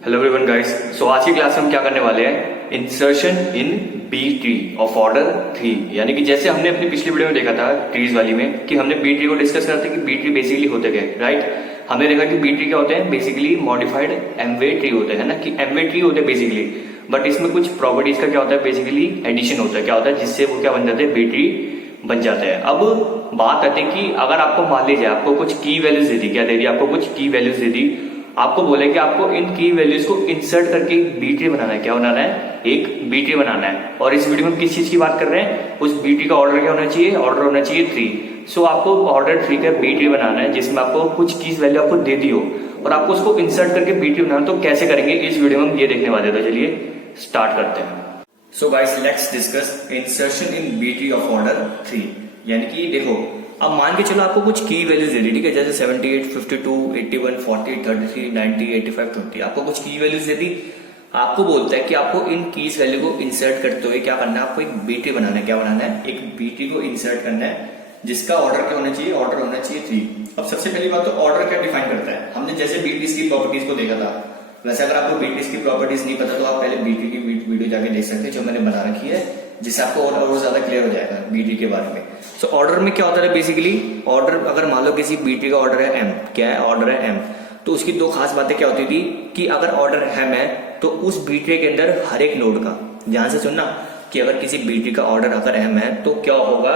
Hello everyone guys. सो आज की class में हम क्या करने वाले हैं, insertion in B tree of order 3। यानी कि जैसे हमने अपनी पिछली वीडियो में देखा था ट्रीज वाली में कि हमने बी ट्री को डिस्कस करते कि बी ट्री बेसिकली होते क्या है, राइट। हमने देखा कि बी ट्री क्या होते हैं, बेसिकली मॉडिफाइड एमवे ट्री होते हैं ना, कि एमवे ट्री होते हैं बेसिकली। बट इसमें कुछ प्रॉपर्टीज का क्या होता है, बेसिकली एडिशन होता है। क्या होता है जिससे वो क्या बन जाते हैं, बी ट्री बन जाते हैं। अब बात आती है कि अगर आपको मान लीजिए आपको कुछ की वैल्यूज दे दी, क्या दे दी, आपको कुछ की वैल्यूज दे दी, आपको बोले कि आपको इन की वैल्यूज को इंसर्ट करके बी ट्री बनाना है। क्या बनाना है, एक बी ट्री बनाना है। और इस वीडियो में हम किस चीज की बात कर रहे हैं, उस बी ट्री का ऑर्डर क्या होना चाहिए, ऑर्डर होना चाहिए 3। सो आपको ऑर्डर 3 का बी ट्री बनाना है जिसमें आपको कुछ की वैल्यू आपको दे दी हो और आपको उसको इंसर्ट करके बी ट्री बनाना। तो कैसे करेंगे इस वीडियो में हम ये देखने वाले। तो चलिए स्टार्ट करते हैं। So guys let's discuss insertion in B tree of order 3। यानी कि देखो, अब मान के चलो आपको कुछ की वैल्यूज दे दी, ठीक है, जैसे 78, 52, 81, 40, 33, 90, 85, 20। आपको कुछ की वैल्यूज दे दी, आपको बोलता है कि आपको इन कीज वैल्यू को इंसर्ट करते हुए क्या करना है, आपको एक बी ट्री बनाना है। क्या बनाना है, एक बी ट्री को इंसर्ट करना है जिसका ऑर्डर क्या होना चाहिए, ऑर्डर होना चाहिए 3। अब सबसे पहली बात तो ऑर्डर क्या डिफाइन करता है। हमने जैसे बी ट्रीज की प्रॉपर्टीज को देखा था, वैसे अगर आपको बी ट्रीज की प्रॉपर्टीज नहीं पता तो आप पहले बी ट्री की वीडियो जाके देख सकते हैं जो मैंने बना रखी है, जिससे आपको और ज्यादा क्लियर हो जाएगा बी ट्री के बारे में। सो ऑर्डर में क्या होता है, बेसिकली ऑर्डर अगर मान लो किसी बी ट्री का ऑर्डर है एम, क्या है, ऑर्डर है एम, तो उसकी दो खास बातें क्या होती थी कि अगर ऑर्डर एम है तो उस बी ट्री के अंदर हर एक नोड का, ध्यान से सुनना, कि अगर किसी बी ट्री का ऑर्डर अगर एम है तो क्या होगा,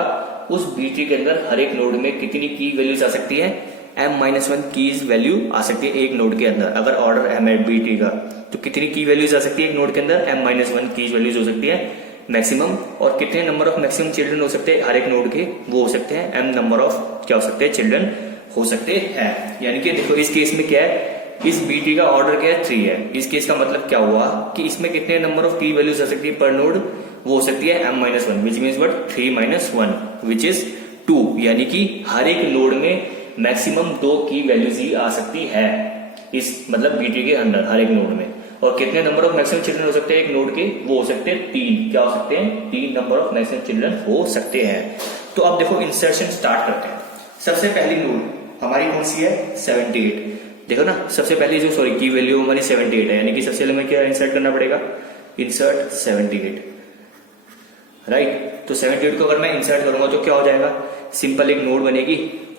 उस बी ट्री के अंदर हर एक नोड में कितनी की वैल्यूज आ सकती है, m-1 कीज वैल्यू आ सकती है एक नोड के अंदर। अगर ऑर्डर एम है बी ट्री का तो कितनी की वैल्यूज आ सकती है एक नोड के अंदर, m-1 कीज वैल्यूज हो सकती है मैक्सिमम। और कितने नंबर ऑफ मैक्सिमम चिल्ड्रन हो सकते हैं हर एक नोड के, वो हो सकते हैं m नंबर ऑफ क्या हो सकते हैं, चिल्ड्रन हो सकते हैं। यानी कि देखो इस केस में क्या है, इस बी ट्री का ऑर्डर क्या है 3 है। इस केस का मतलब क्या हुआ कि इसमें कितने नंबर ऑफ की वैल्यूज आ सकती है पर नोड, वो हो सकती है m-1 which means what 3-1 which is 2। यानी कि हर एक नोड में मैक्सिमम 2 की वैल्यूज ही आ सकती है इस मतलब बी ट्री के अंदर हर एक नोड में। और कितने नंबर ऑफ मैक्सिमम चिल्ड्रन हो सकते हैं एक नोड के, वो हो सकते हैं 3। क्या हो सकते हैं, 3 नंबर ऑफ मैक्सिमम चिल्ड्रन हो सकते हैं। तो अब देखो इंसर्शन स्टार्ट करते हैं। सबसे पहली नोड हमारी कौन सी है, 78। देखो ना, सबसे पहली जो सॉरी की वैल्यू हमारी 78 है, यानी कि सबसे पहले हमें क्या इंसर्ट करना पड़ेगा, इंसर्ट 78, राइट। तो 78 को अगर मैं इंसर्ट करूंगा तो क्या हो जाएगा, सिंपल एक नोड बनेगी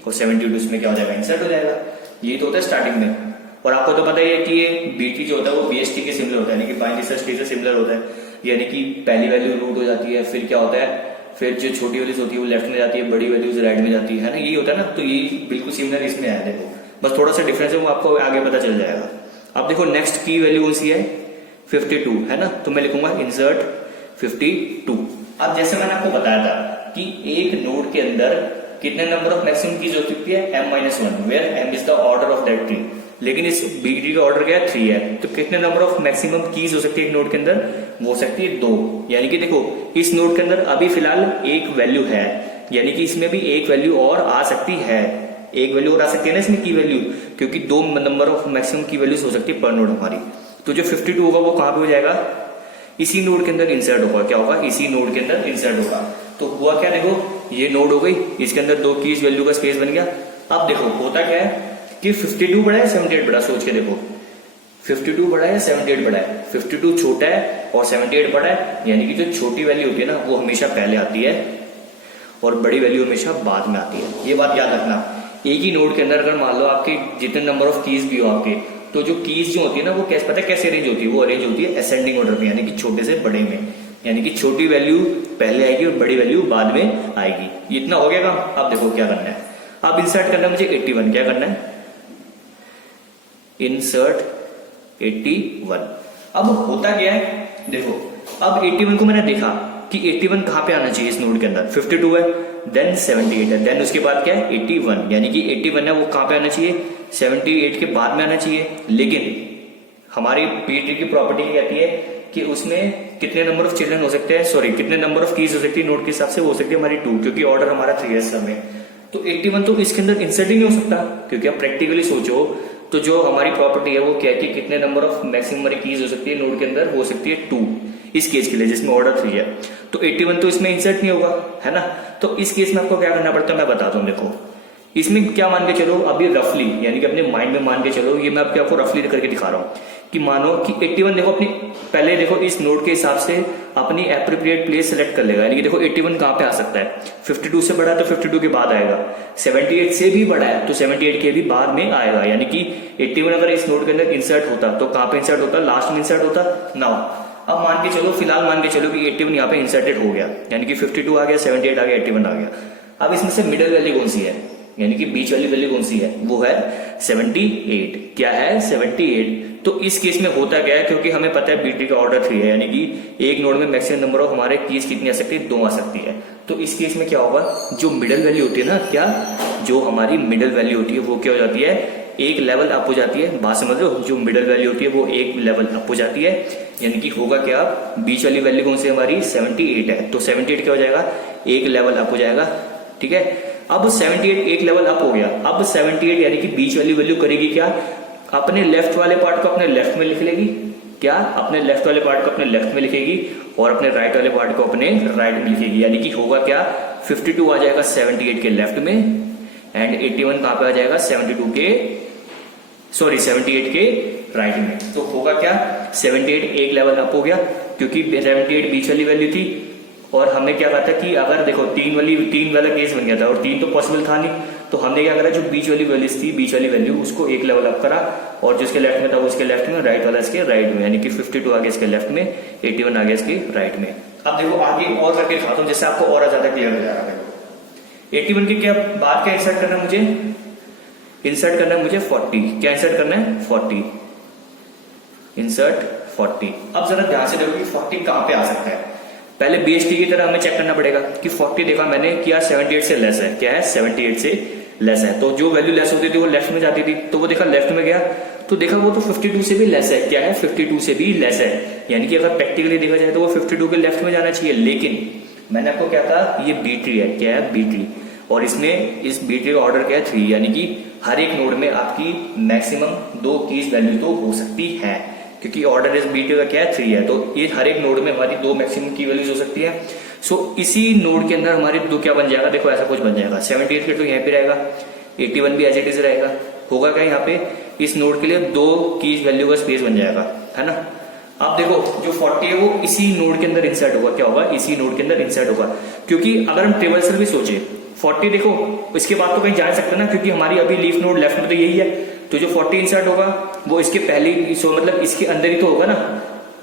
और 72 उसमें क्या हो जाएगा, इंसर्ट हो जाएगा। ये तो होता है स्टार्टिंग में। और आपको तो पता ही है कि ये बी ट्री जो होता है वो बीएसटी के सिमिलर होता है, यानी कि बाइनरी सर्च ट्री से सिमिलर होता है। यानी कि पहली वैल्यू रूट हो जाती है, फिर क्या होता है, फिर जो छोटी वैल्यूज होती है वो लेफ्ट में जाती है, बड़ी वैल्यूज राइट में जाती है ना, यही होता है ना। तो ये बिल्कुल सिमिलर इसमें है, देखो बस थोड़ा सा डिफरेंस है वो आपको आगे पता चल जाएगा। अब देखो नेक्स्ट की वैल्यू कौन सी है, 52 है ना, तो मैं लिखूंगा इंसर्ट 52। अब जैसे मैंने आपको बताया था कि एक नोड के अंदर कितने नंबर ऑफ मैक्सिमम कीज हो सकती है, m-1 where m is the order of that tree. लेकिन इस बी ट्री का ऑर्डर क्या है 3 है, तो कितने नंबर ऑफ मैक्सिमम कीज हो सकती है एक नोड के अंदर, वो हो सकती है 2। यानी कि देखो इस नोड के अंदर अभी फिलहाल एक वैल्यू है, यानी कि इसमें भी एक वैल्यू और आ सकती है, एक वैल्यू और आ सकती है ना इसमें की वैल्यू, क्योंकि 2 नंबर ऑफ मैक्सिमम की वैल्यूज हो सकती है पर नोड हमारी। तो जो 52 होगा वो कहां पे हो जाएगा, इसी नोड के अंदर इंसर्ट होगा। क्या होगा, इसी नोड के अंदर इंसर्ट होगा। तो हुआ क्या, देखो ये नोड हो गई, इसके अंदर 2 कीज वैल्यू का स्पेस बन गया। अब देखो होता क्या है कि 52 बड़ा है 78 बड़ा, सोच के देखो 52 बड़ा है या 78 बड़ा है, 52 छोटा है और 78 बड़ा है। यानी कि जो छोटी वैल्यू होती है ना वो हमेशा पहले आती है और बड़ी वैल्यू हमेशा बाद में आती है। ये बात याद रखना। एक ही नोड के अंदर अगर मान लो आपके जितने नंबर ऑफ कीज भी हो आपके, तो जो कीज जो होती है ना वो कैसे पता है कैसे अरेंज होती है, वो अरेंज होती है असेंडिंग ऑर्डर में, यानी कि छोटे से बड़े में। यानी कि छोटी वैल्यू पहले आएगी और बड़ी वैल्यू बाद में आएगी। इतना हो गया काम। अब देखो क्या करना है, अब इंसर्ट करना है मुझे 81। क्या करना है, इंसर्ट 81। अब होता क्या है, देखो अब 81 को मैंने देखा कि 81 कहां पे आना चाहिए इस नोड के अंदर, 52 है, देन 78 है, देन उसके बाद क्या है 81। यानी कि 81 है वो कहां पे आना चाहिए, 78 के बाद में आना चाहिए। लेकिन हमारी बी ट्री की प्रॉपर्टी कहती है कि उसमें कितने नंबर ऑफ चिल्ड्रन हो सकते हैं, सॉरी कितने नंबर ऑफ कीज हो सकती है नोड के हिसाब से, वो हो सकती है हमारी 2, क्योंकि ऑर्डर हमारा 3 है समय। तो 81 तो इसके अंदर इंसर्ट ही नहीं हो सकता, क्योंकि आप प्रैक्टिकली सोचो तो जो हमारी प्रॉपर्टी है वो क्या है कि कितने नंबर ऑफ मैक्सिमम हमारी कीज हो सकती है नोड के अंदर, हो सकती है 2 इस केस के लिए जिसमें ऑर्डर 3 है। तो 81 तो इसमें इंसर्ट नहीं होगा, है ना। तो इस केस में आपको क्या करना पड़ता है मैं बताता हूं। देखो इसमें क्या मान के चलो अभी रफली, यानी कि अपने माइंड में मान के चलो, ये मैं आपको रफली करके दिखा रहा हूँ कि मानो कि 81 देखो अपनी पहले देखो इस नोड के हिसाब से अपनी एप्रोप्रिएट प्लेस सेलेक्ट कर लेगा, यानी कि देखो 81 कहाँ पे आ सकता है, 52 से बड़ा है तो 52 के बाद आएगा, 78 से भी बड़ा है तो 78 के भी बाद में आएगा, यानी कि 81 अगर इस नोड के अंदर इंसर्ट होता तो कहाँ पे इंसर्ट होता, लास्ट में इंसर्ट होता ना। अब मान के चलो, फिलहाल मान के चलो कि 81 यहाँ पे इंसर्टेड हो गया, यानी कि 52 आ गया, 78 आ गया, 81 आ गया। अब इसमें से मिडिल वैल्यू कौन सी है, यानी कि बीच वाली वैल्यू कौन सी है, वो है 78। क्या है, 78। तो इस केस में होता क्या है, क्योंकि हमें पता है B ट्री का ऑर्डर 3 है, यानी कि एक नोड में मैक्सिमम नंबर ऑफ हमारे कीज कितनी आ सकती है, 2 आ सकती है। तो इस केस में क्या होगा, जो मिडिल वैल्यू होती है ना, क्या जो हमारी मिडिल वैल्यू होती है वो क्या हो जाती है, एक लेवल अप हो जाती है। बात समझ लो, जो मिडिल वैल्यू होती है वो एक लेवल अप हो जाती है, यानी कि होगा क्या, बीच वाली वैल्यू कौन सी हमारी 78 है, तो 78 क्या हो जाएगा, एक लेवल अप हो जाएगा। ठीक है, अब 78 एक लेवल अप हो गया। अब 78 यानी कि बीच वाली वैल्यू करेगी क्या, अपने लेफ्ट वाले पार्ट को अपने लेफ्ट में लिख लेगी, क्या अपने लेफ्ट वाले पार्ट को अपने लेफ्ट में लिखेगी और अपने राइट वाले पार्ट को अपने राइट में लिखेगी, यानी कि होगा क्या, 52 आ जाएगा 78 के लेफ्ट में एंड 81 कहां पे आ जाएगा, 78 के राइट में। तो होगा क्या, 78 एक लेवल अप हो गया, क्योंकि 78 बीच वाली वैल्यू थी और हमने क्या कहा था कि अगर देखो तीन वाला केस बन गया था और 3 तो पॉसिबल था नहीं, तो हमने क्या करा, जो बीच वाली वैल्यू थी, बीच वाली वैल्यू उसको एक लेवल अप करा और जिसके लेफ्ट में था वो इसके लेफ्ट में, राइट वाला इसके राइट में, यानी कि 52 आ गया इसके लेफ्ट में, 81 आ गया इसके राइट में। अब देखो आगे और करके दिखाता हूँ जिससे आपको और ज्यादा क्लियर हो जाएगा। 81 के क्या बाद क्या इंसर्ट करना है मुझे, इंसर्ट करना है मुझे 40। क्या इंसर्ट करना है, 40, इंसर्ट 40। अब जरा ध्यान से देखो कि 40 कहां पे आ सकता है। पहले BST की तरह हमें चेक करना पड़ेगा कि 40 देखा मैंने कि यार 78 से लेस है, क्या है 78 से लेस है, तो जो वैल्यू लेस होती थी वो लेफ्ट में जाती थी, तो वो देखा लेफ्ट में गया तो देखा वो तो 52 से भी लेस है, क्या है 52 से भी लेस है, यानी कि अगर प्रैक्टिकली देखा जाए तो वो 52 के लेफ्ट में जाना चाहिए। लेकिन मैंने आपको क्या कहा, ये B ट्री है, क्या है B ट्री, और इसमें इस B ट्री का ऑर्डर क्या है 3, यानी कि हर एक नोड में आपकी मैक्सिमम 2 कीज वैल्यू तो हो सकती है, क्योंकि ऑर्डर इस B ट्री का क्या है 3 है, तो ये हर एक नोड में हमारी 2 मैक्सिमम की वैल्यूज हो सकती है। सो इसी नोड के अंदर हमारे 2 क्या बन जाएगा, देखो ऐसा कुछ बन जाएगा, 78 के तो यहाँ पे रहेगा, 81 भी एज इट इज रहेगा। होगा क्या, यहाँ पे इस नोड के लिए 2 कीज वैल्यू का स्पेस बन जाएगा, है ना। अब देखो जो 40 है वो इसी नोड के अंदर इंसर्ट होगा, क्या होगा, इसी नोड के अंदर इंसर्ट होगा, क्योंकि अगर हम ट्रेवर्सल भी सोचे 40 देखो इसके बाद तो कहीं जा सकते ना, क्योंकि हमारी अभी लीफ नोड लेफ्ट में तो यही है, तो जो 40 इंसर्ट होगा वो इसके पहले सो मतलब इसके अंदर ही तो होगा ना।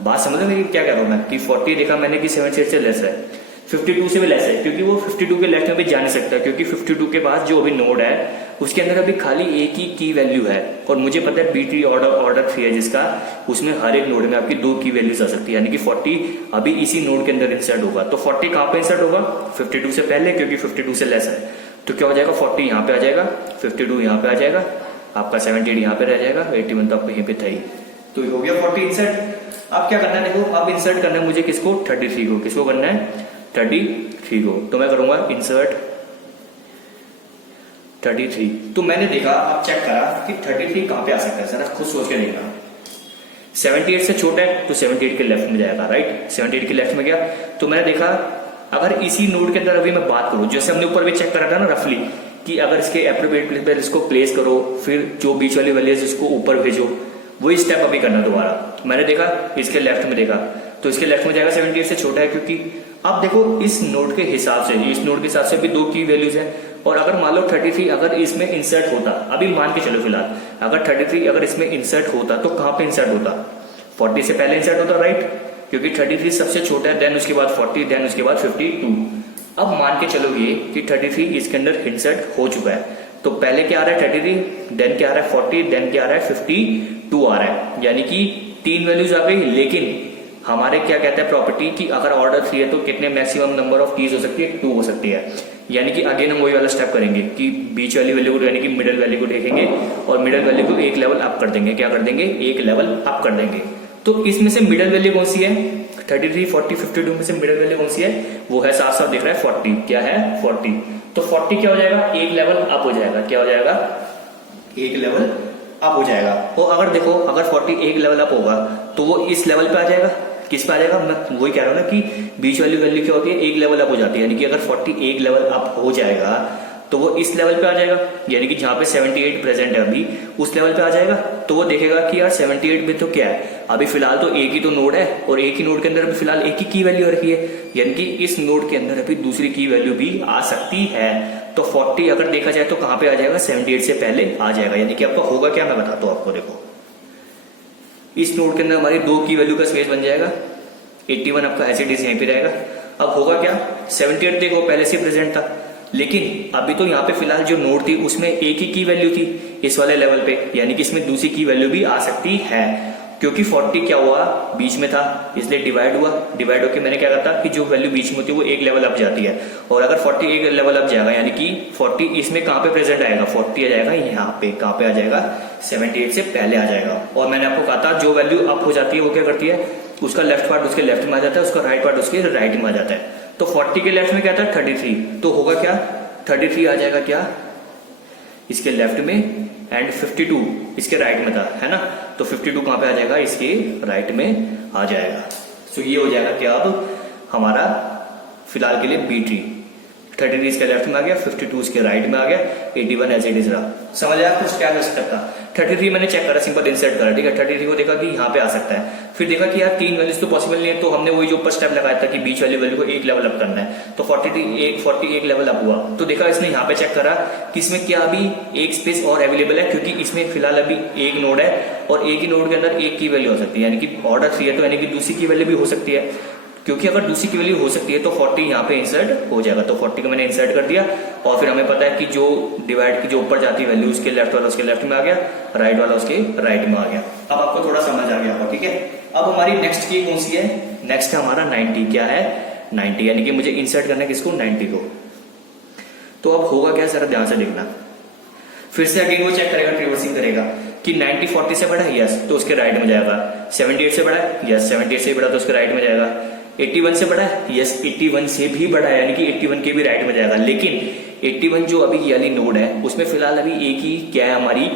बात समझ रहे क्या कह रहा हूं मैं, कि 40 देखा मैंने कि 78 से लेस है, 52 से भी लेस है, क्योंकि वो 52 के लेफ्ट में भी जा नहीं सकता, क्योंकि 52 के बाद जो अभी नोड है उसके अंदर अभी खाली एक ही की वैल्यू है, और मुझे पता है B ट्री ऑर्डर 3 है जिसका, उसमें हर एक नोड में आपकी 2 की वैल्यूज आ सकती है, यानी कि 40 अभी इसी नोड के अंदर इंसर्ट होगा। तो 40 कहां पे इंसर्ट होगा, 52 से पहले, क्योंकि 52 से लेस है, तो क्या हो जाएगा, 40 यहाँ पे आ जाएगा, 52 यहाँ पे आ जाएगा, आपका 78 यहाँ पे रह जाएगा, 81 तो आपको यहीं पे था ही, तो हो गया 40 इंसर्ट। अब क्या करना है, देखो अब इंसर्ट करना है मुझे किसको, 33 को, किसको करना है 33 को, तो मैं करूंगा इंसर्ट 33। तो मैंने देखा, अब चेक करा कि 33 कहां पे आ सकता है, जरा खुद सोच के देखना। 78 से छोटा है तो 78 के लेफ्ट में जाएगा, राइट, 78 के लेफ्ट में गया, तो मैंने देखा अगर इसी नोड के अंदर अभी मैं बात करूं, जैसे हमने ऊपर भी चेक करा था ना रफली, कि अगर इसके एप्रोप्रिएट प्लेस पर इसको प्लेस करो, फिर जो बीच वाली वैल्यू है इसको ऊपर भेजो, वही स्टेप अभी करना दोबारा। मैंने देखा इसके लेफ्ट में देखा, तो इसके लेफ्ट में जाएगा, 78 से छोटा है, क्योंकि अब देखो इस नोड के हिसाब से, इस नोड के हिसाब से भी 2 की वैल्यूज है, और अगर मान लो 33 अगर इसमें इंसर्ट होता, अभी मान के चलो फिलहाल, अगर 33 अगर इसमें इंसर्ट होता तो कहां पे इंसर्ट होता, 40 से पहले इंसर्ट होता, राइट, क्योंकि 33 सबसे छोटा है, देन उसके बाद 40, देन उसके बाद 52। अब मान के चलोगे कि 33 इसके अंदर इंसर्ट हो चुका है, तो पहले क्या आ रहा है 33, देन क्या आ रहा है 40, देन क्या आ रहा है 52 आ रहा है, यानी कि 3 वैल्यूज आ गई। लेकिन हमारे क्या कहते हैं प्रॉपर्टी की, अगर ऑर्डर 3 है तो कितने मैक्सिमम नंबर ऑफ कीज हो सकती है, 2 हो सकती है, यानी कि अगेन हम वही वाला स्टेप करेंगे कि बीच वाली वैल्यू को, यानी कि मिडिल वैल्यू को देखेंगे और मिडिल वैल्यू को एक लेवल अप कर देंगे, क्या कर देंगे, एक लेवल अप कर देंगे। तो इसमें से मिडिल वैल्यू कौन सी है, 33, 40, 52 में से मिडिल वैल्यू कौन सी है, वो है साथ साथ दिख रहा है 40, क्या है 40, तो 40 क्या हो जाएगा, एक लेवल अप हो जाएगा, क्या हो जाएगा, एक लेवल अप हो जाएगा। तो अगर देखो अगर 40 एक लेवल अप होगा तो वो इस लेवल पे आ जाएगा, किस पे आ जाएगा, मैं वही कह रहा हूं ना कि बीच वाली वैल्यू क्या होती है, एक लेवल अप हो जाती है, यानी कि अगर 40 एक लेवल अप हो जाएगा तो वो इस लेवल पे आ जाएगा, यानी कि जहां पे 78 प्रेजेंट है अभी उस लेवल पे आ जाएगा। तो वो देखेगा कि यार 78 में तो क्या है, अभी फिलहाल तो एक ही तो नोड है और एक ही नोड के अंदर अभी फिलहाल एक ही की वैल्यू रखी है, यानी कि इस नोड के अंदर अभी दूसरी की वैल्यू भी आ सकती है। तो 40 अगर देखा जाए तो कहां पे आ जाएगा, 78 से पहले आ जाएगा। यानी कि आपका होगा क्या, मैं बताता हूं आपको। देखो इस नोड के अंदर हमारी 2 की वैल्यू का स्पेस बन जाएगा, 81 आपका एज इट इज यहीं पे रहेगा। अब होगा क्या, 78 देखो पहले से प्रेजेंट था, लेकिन अभी तो यहाँ पे फिलहाल जो नोड थी उसमें एक ही की वैल्यू थी इस वाले लेवल पे, यानी कि इसमें दूसरी की वैल्यू भी आ सकती है, क्योंकि 40 क्या हुआ बीच में था इसलिए डिवाइड हुआ, डिवाइड होकर मैंने क्या कहा था कि जो वैल्यू बीच में होती है वो एक लेवल अप जाती है, और अगर 40 एक लेवल अप जाएगा यानी कि 40 इसमें कहां पे प्रेजेंट आएगा, 40 आ जाएगा यहाँ पे, कहां पे आ जाएगा 78 से पहले आ जाएगा। और मैंने आपको कहा था जो वैल्यू अप हो जाती है वो क्या करती है, उसका लेफ्ट पार्ट उसके लेफ्ट में आ जाता है, उसका राइट पार्ट उसके राइट में आ जाता है। तो 40 के लेफ्ट में क्या था 33, तो होगा क्या 33 आ जाएगा क्या इसके लेफ्ट में, एंड 52 इसके राइट में था, है ना। तो 52 कहां पे आ जाएगा, इसके राइट में आ जाएगा। सो ये हो जाएगा क्या अब हमारा फिलहाल के लिए बी ट्री, 33 इसके लेफ्ट में आ गया, 52 इसके राइट में आ गया, 81 एज इट इज रहा। समझ आया कुछ क्या कर सकता था। 33 मैंने चेक करा, सिंपल इंसर्ट करा, ठीक है। 33 को देखा कि यहाँ पे आ सकता है, फिर देखा कि यार 3 वैल्यूज तो पॉसिबल नहीं है, तो हमने वही जो ऊपर स्टेप लगाया था कि बीच वाली वैल्यू को एक लेवल अप करना है, तो 41 लेवल अप हुआ। तो देखा इसने यहाँ पे चेक करा कि इसमें क्या अभी एक स्पेस और अवेलेबल है, क्योंकि इसमें फिलहाल अभी एक नोड है और एक ही नोड के अंदर एक की वैल्यू हो सकती है, यानी कि ऑर्डर 3 है तो यानी कि दूसरी की वैल्यू भी हो सकती है, क्योंकि अगर दूसरी की वैल्यू हो सकती है तो 40 यहाँ पे इंसर्ट हो जाएगा। तो 40 को मैंने इंसर्ट कर दिया, और फिर हमें पता है कि जो डिवाइड की जो ऊपर जाती है वैल्यू उसके लेफ्ट वाला उसके लेफ्ट में आ गया, राइट वाला उसके राइट में आ गया। अब आपको थोड़ा समझ आ गया होगा, ठीक है। अब हमारी नेक्स्ट की कौन सी है, नेक्स्ट है हमारा 90, क्या है 90, यानी कि मुझे इंसर्ट करना है किसको 90 को। तो अब होगा क्या, जरा ध्यान से देखना, फिर से अगेन वो चेक करेगा, रिवर्सिंग करेगा कि 90 40 से बड़ा है, यस तो उसके राइट में जाएगा। 78 से बड़ा है, यस 78 से बड़ा तो उसके राइट में जाएगा। 81 से बड़ा है, यस 81 से भी बड़ा है, यानी कि 81 के भी राइट में जाएगा। लेकिन 81 जो अभी ये वाली नोड है उसमें फिलहाल अभी एक ही क्या है हमारी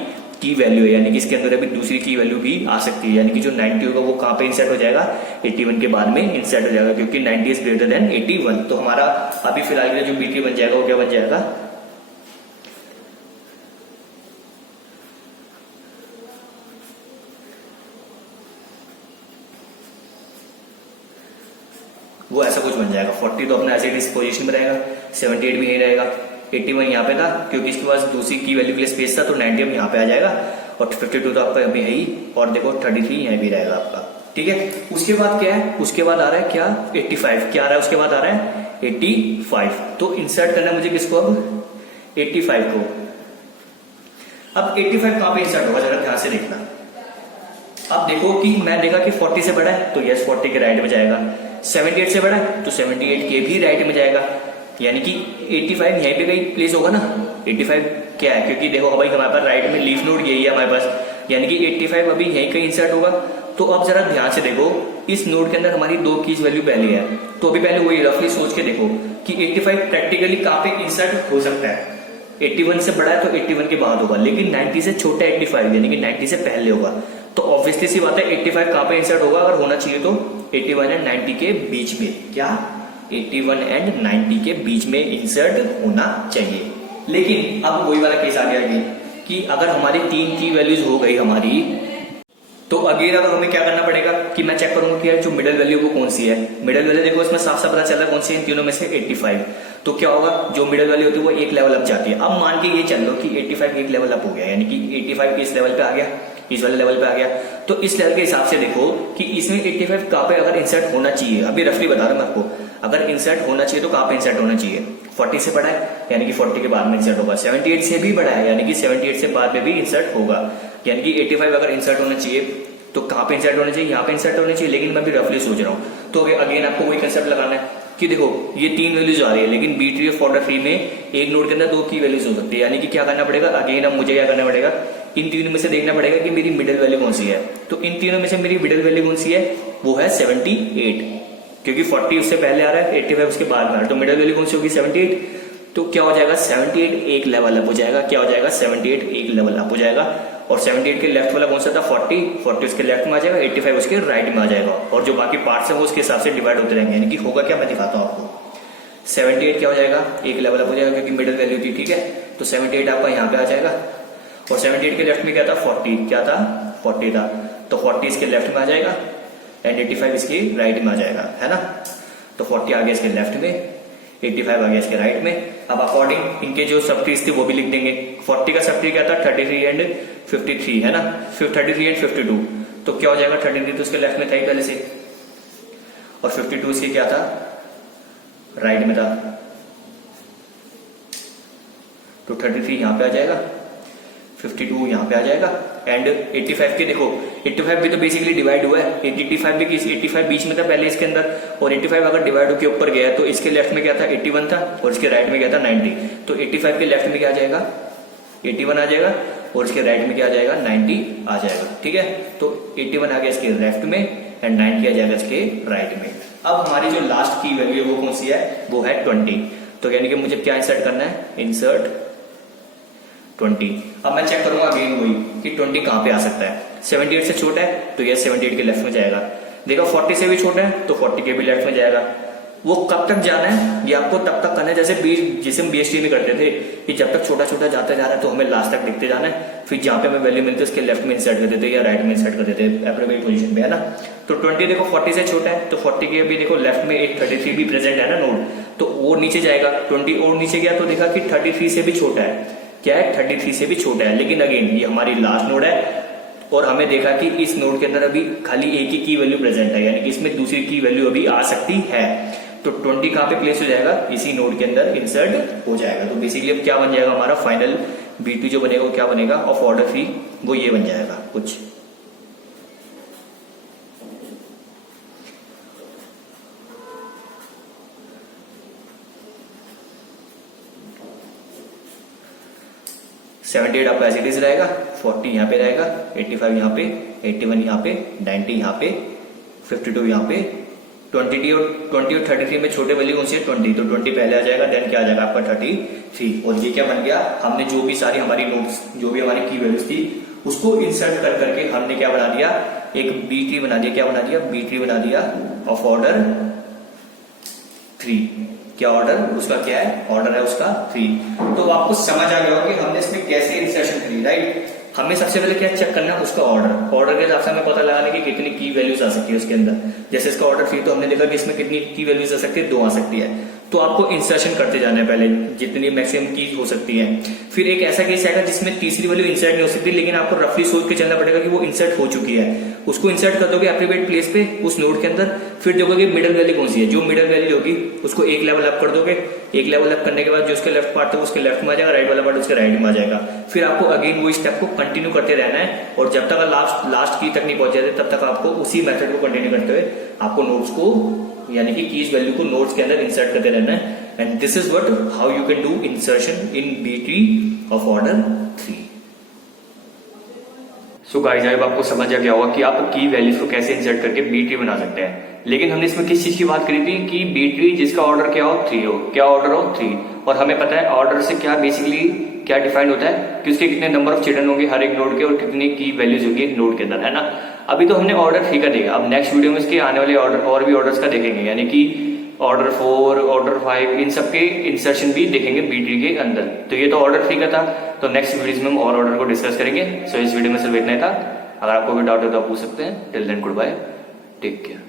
की वैल्यू है, यानी कि इसके अंदर अभी दूसरी की वैल्यू भी आ सकती है, यानी कि जो 90 होगा वो कहां पे इंसर्ट हो जाएगा, 81 के बाद में इंसर्ट हो जाएगा, क्योंकि 90 इज ग्रेटर देन 81। तो हमारा अभी फिलहाल के लिए जो बीटी बन जाएगा वो क्या बन जाएगा, वो ऐसा कुछ बन जाएगा। 40 तो अपना एज इट इज पोजीशन में रहेगा, 78 भी यही रहेगा, 81 यहाँ पे था क्योंकि इसके पास दूसरी की वैल्यू के लिए स्पेस था, तो 90 अब यहाँ पे आ जाएगा, और 52 तो आपका अभी है ही, और देखो 33 यहाँ भी रहेगा आपका, ठीक है। उसके बाद क्या है, उसके बाद आ रहा है क्या 85, क्या आ रहा है उसके बाद आ रहा है 85। तो इंसर्ट करना है मुझे किसको, अब 85 को। अब 85 कहां पे इंसर्ट होगा, जरा ध्यान से देखना। अब देखो कि मैं देखा कि 40 से बड़ा है तो यस 40 के राइट में जाएगा, 78 से बड़ा है तो 78 के भी राइट में जाएगा, यानी कि 85 यहीं पे कहीं प्लेस होगा ना। 85 क्या है, क्योंकि देखो भाई हमारे पास राइट में लीफ नोड यही है हमारे पास, यानी कि 85 अभी यहीं कहीं इंसर्ट होगा। तो अब जरा ध्यान से देखो, इस नोड के अंदर हमारी 2 कीज वैल्यू पहले है, तो अभी पहले वही रफली सोच के देखो कि 85 प्रैक्टिकली कहां पे इंसर्ट हो सकता है। 81 से बड़ा है तो 81 के बाद होगा, लेकिन 90 से छोटा 85 यानी कि 90 से पहले होगा, तो ऑब्वियसली सी बात है 85 कहां पे इंसर्ट होगा, अगर होना चाहिए तो 81 एंड 90 के बीच में, क्या 81 एंड 90 के बीच में इंसर्ट होना चाहिए। लेकिन अब वही वाला केस आ गया अगेन कि अगर हमारी 3 की वैल्यूज हो गई हमारी, तो अगेन अब हमें क्या करना पड़ेगा कि मैं चेक करूंगा कि यार जो मिडिल वैल्यू वो कौन सी है। मिडिल वैल्यू देखो इसमें साफ साफ पता चल रहा है कौन सी है, इन तीनों में से 85। तो क्या होगा, जो मिडिल वैल्यू होती है वो एक लेवल अप जाती है। अब मान के ये चल लो कि 85 एक लेवल अप हो गया, यानी कि 85 इस लेवल पे आ गया, इस वाले लेवल पे आ गया। तो इस लेवल के हिसाब से देखो कि इसमें 85 कहां पे अगर इंसर्ट होना चाहिए, अभी रफली बता रहा हूं मैं आपको, अगर इंसर्ट होना चाहिए तो कहां पे इंसर्ट होना चाहिए, 40 से बड़ा है यानी कि 40 के बाद में इंसर्ट होगा, 78 से भी बड़ा है यानी कि 78 से बाद में भी इंसर्ट होगा, यानी कि 85 अगर इंसर्ट होना चाहिए तो कहां पे इंसर्ट होना चाहिए, यहाँ पे इंसर्ट होना चाहिए। लेकिन मैं भी रफली सोच रहा हूँ, तो अगेन आपको वही कंसेप्ट लगाना है कि देखो ये 3 वैल्यूज आ रही है, लेकिन बी ट्री ऑफ ऑर्डर 3 में एक नोड के अंदर 2 की वैल्यूज हो सकती है, यानी कि क्या करना पड़ेगा, अगेन अब मुझे क्या करना पड़ेगा, इन तीनों में से देखना पड़ेगा कि मेरी मिडिल वैल्यू कौन सी है। तो इन तीनों में से मेरी मिडिल वैल्यू कौन सी है, वो है 78, क्योंकि 40 उससे पहले आ रहा है, 85 उसके बाद में आ रहा है, तो मिडिल वैल्यू कौन सी होगी 78। तो क्या हो जाएगा 78 एक लेवल अप हो जाएगा, क्या हो जाएगा 78 एक लेवल अप हो जाएगा, और 78 के लेफ्ट वाला कौन सा था 40 उसके लेफ्ट में आ जाएगा, 85 उसके राइट में आ जाएगा, और जो बाकी पार्ट्स है वो उसके हिसाब से डिवाइड होते रहेंगे। यानी कि होगा क्या, मैं दिखाता हूं आपको। 78 क्या हो जाएगा, एक लेवल अप हो जाएगा क्योंकि मिडिल वैल्यू थी, ठीक है। तो 78 आपका यहाँ पे आ जाएगा और 78 के लेफ्ट में क्या था 40, क्या था 40 था, तो 40 इसके लेफ्ट में आ जाएगा एंड 85 इसकी राइट में आ जाएगा, है ना। तो 40 आ गया इसके लेफ्ट में, 85 आ गया इसके राइट में। अब अकॉर्डिंग इनके जो सब ट्रीज थे वो भी लिख देंगे। 40 का सब ट्री क्या था 33 एंड 53, है ना, 33 एंड 52, तो क्या हो जाएगा 33 तो उसके लेफ्ट में था ही पहले से और 52 इसके क्या था राइट में था, तो 33 यहां पे आ जाएगा, 52 यहां पे आ जाएगा एंड 85 के देखो 85 भी तो बेसिकली डिवाइड हुआ है, 85 भी 85 बीच में था पहले इसके अंदर और 85 अगर डिवाइड होकर ऊपर गया तो इसके लेफ्ट में क्या था 81 था और इसके राइट में क्या था 90, तो 85 के लेफ्ट में क्या आ जाएगा 81 आ जाएगा और इसके राइट में क्या आ जाएगा 90 आ जाएगा, ठीक है। तो 81 आ गया इसके लेफ्ट में एंड 90 आ जाएगा इसके राइट में। अब हमारी जो लास्ट की वैल्यू है वो कौन सी है, वो है 20, तो यानी कि मुझे क्या इंसर्ट करना है, इंसर्ट 20। अब मैं चेक करूंगा अगेन वही कि 20 कहां पे आ सकता है, 78 से छोटा है तो यह 78 के लेफ्ट में जाएगा, देखो 40 से भी छोटा है तो 40 के भी लेफ्ट में जाएगा। वो कब तक जाना है ये आपको तब तक करना है जैसे हम बीएसटी में करते थे कि जब तक छोटा छोटा जाता जा रहा है तो हमें लास्ट तक देखते जाना है, फिर जहां पे हमें वैल्यू मिलती है उसके लेफ्ट में इंसर्ट कर देते या राइट में इंसर्ट कर देते एप्रोप्रिएट पोजीशन पे, है ना। तो 20 देखो 40 से छोटा है तो 40 के भी देखो लेफ्ट में एक 33 भी प्रेजेंट है ना नोड, तो वो नीचे जाएगा, 20 और नीचे गया तो देखा कि 33 से भी छोटा है, क्या है 33 से भी छोटा है, लेकिन अगेन ये हमारी लास्ट नोड है और हमें देखा कि इस नोड के अंदर अभी खाली एक ही की वैल्यू प्रेजेंट है, यानी कि इसमें दूसरी की वैल्यू अभी आ सकती है। तो 20 कहां पे प्लेस हो जाएगा, इसी नोड के अंदर इंसर्ट हो जाएगा। तो बेसिकली अब क्या बन जाएगा हमारा फाइनल B2 जो बनेगा वो क्या बनेगा ऑफ ऑर्डर 3, वो ये बन जाएगा कुछ। $78 आपका एज इट इज रहेगा, 40 यहाँ पे रहेगा, 85 यहाँ पे, 81 यहाँ पे, 90 यहाँ पे, 52 यहाँ पे, 20 और 33 में छोटे वैल्यू कौन सी है 20, तो 20 पहले आ जाएगा, देन क्या आ जाएगा आपका 33। और ये क्या बन गया, हमने जो भी सारी हमारी नोट्स जो भी हमारी की वैल्यूज थी उसको इंसर्ट कर करके हमने क्या बना दिया, एक बी ट्री बना दिया, क्या बना दिया बी ट्री बना दिया ऑफ ऑर्डर 3। क्या ऑर्डर उसका क्या है, ऑर्डर है उसका 3। तो आपको समझ आ गया होगा कि हमने इसमें कैसे इंसर्शन करी, राइट। हमें सबसे पहले क्या चेक करना है उसका ऑर्डर के हिसाब से हमें पता लगाने की कितनी की वैल्यूज आ सकती है उसके अंदर। जैसे इसका ऑर्डर 3 तो हमने देखा कि इसमें कितनी की वैल्यूज आ सकती है, 2 आ सकती है। तो आपको इंसर्शन करते जाना है पहले जितनी मैक्सिमम की हो सकती है। फिर एक ऐसा केस आएगा जिसमें तीसरी वैल्यू इंसर्ट नहीं हो सकती, लेकिन आपको रफली सोच के चलना पड़ेगा कि वो इंसर्ट हो चुकी है, उसको इंसर्ट कर दोगे एप्रोप्रिएट प्लेस पे उस नोड के अंदर। फिर देखोगे मिडिल वैल्यू कौन सी है, जो मिडिल वैल्यू होगी उसको एक लेवल अप कर दोगे, एक लेवल अप करने के बाद जो उसके लेफ्ट पार्ट है उसके लेफ्ट में आ जाएगा, राइट वाला पार्ट उसके राइट में आ जाएगा। फिर आपको अगेन वो स्टेप को कंटिन्यू करते रहना है और जब तक लास्ट की तक नहीं पहुंच जाते तब तक आपको उसी मेथड को कंटिन्यू करते हुए आपको नोड्स को यानी कि कीज वैल्यू को नोड्स के अंदर इंसर्ट करते रहना है। And this is what how you can do insertion in B tree of order 3। So guys अब आपको समझ आ गया होगा कि आप की वैल्यूज को कैसे इंसर्ट करके बी ट्री बना सकते हैं। लेकिन हमने इसमें किस चीज की बात करी थी कि बी ट्री जिसका ऑर्डर क्या हो 3 हो, क्या ऑर्डर हो 3। और हमें पता है ऑर्डर से क्या बेसिकली क्या डिफाइंड होता है कि उसके कितने नंबर ऑफ चिल्ड्रन होंगे हर एक नोड के और कितनी की वैल्यूज होंगी एक नोड के अंदर, है ना। अभी तो हमने ऑर्डर 3 का देखा, अब नेक्स्ट वीडियो में इसके आने वाले ऑर्डर और भी ऑर्डर्स का देखेंगे, यानी कि ऑर्डर 4, ऑर्डर 5, इन सब के इंसर्शन भी देखेंगे बी ट्री के अंदर। तो ये तो ऑर्डर 3 का था, तो नेक्स्ट वीडियोज में हम और ऑर्डर को डिस्कस करेंगे। सो इस वीडियो में सिर्फ इतना ही था। अगर आपको भी डाउट हो तो आप पूछ सकते हैं। Till then good bye, take care.